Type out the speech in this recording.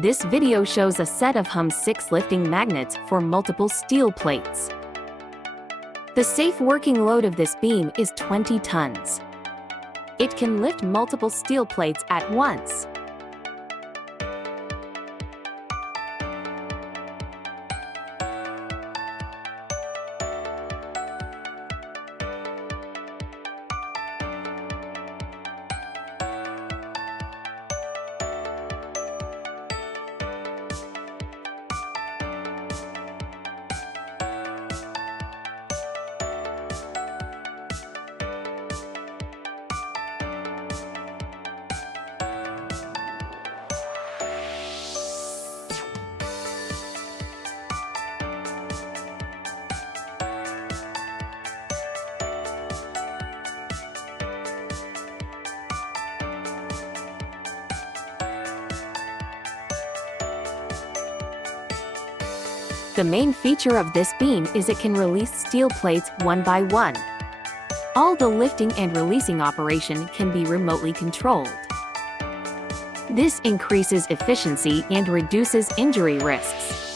This video shows a set of HUM's 6 lifting magnets for multiple steel plates. The safe working load of this beam is 20 tons. It can lift multiple steel plates at once. The main feature of this beam is it can release steel plates one by one. All the lifting and releasing operation can be remotely controlled. This increases efficiency and reduces injury risks.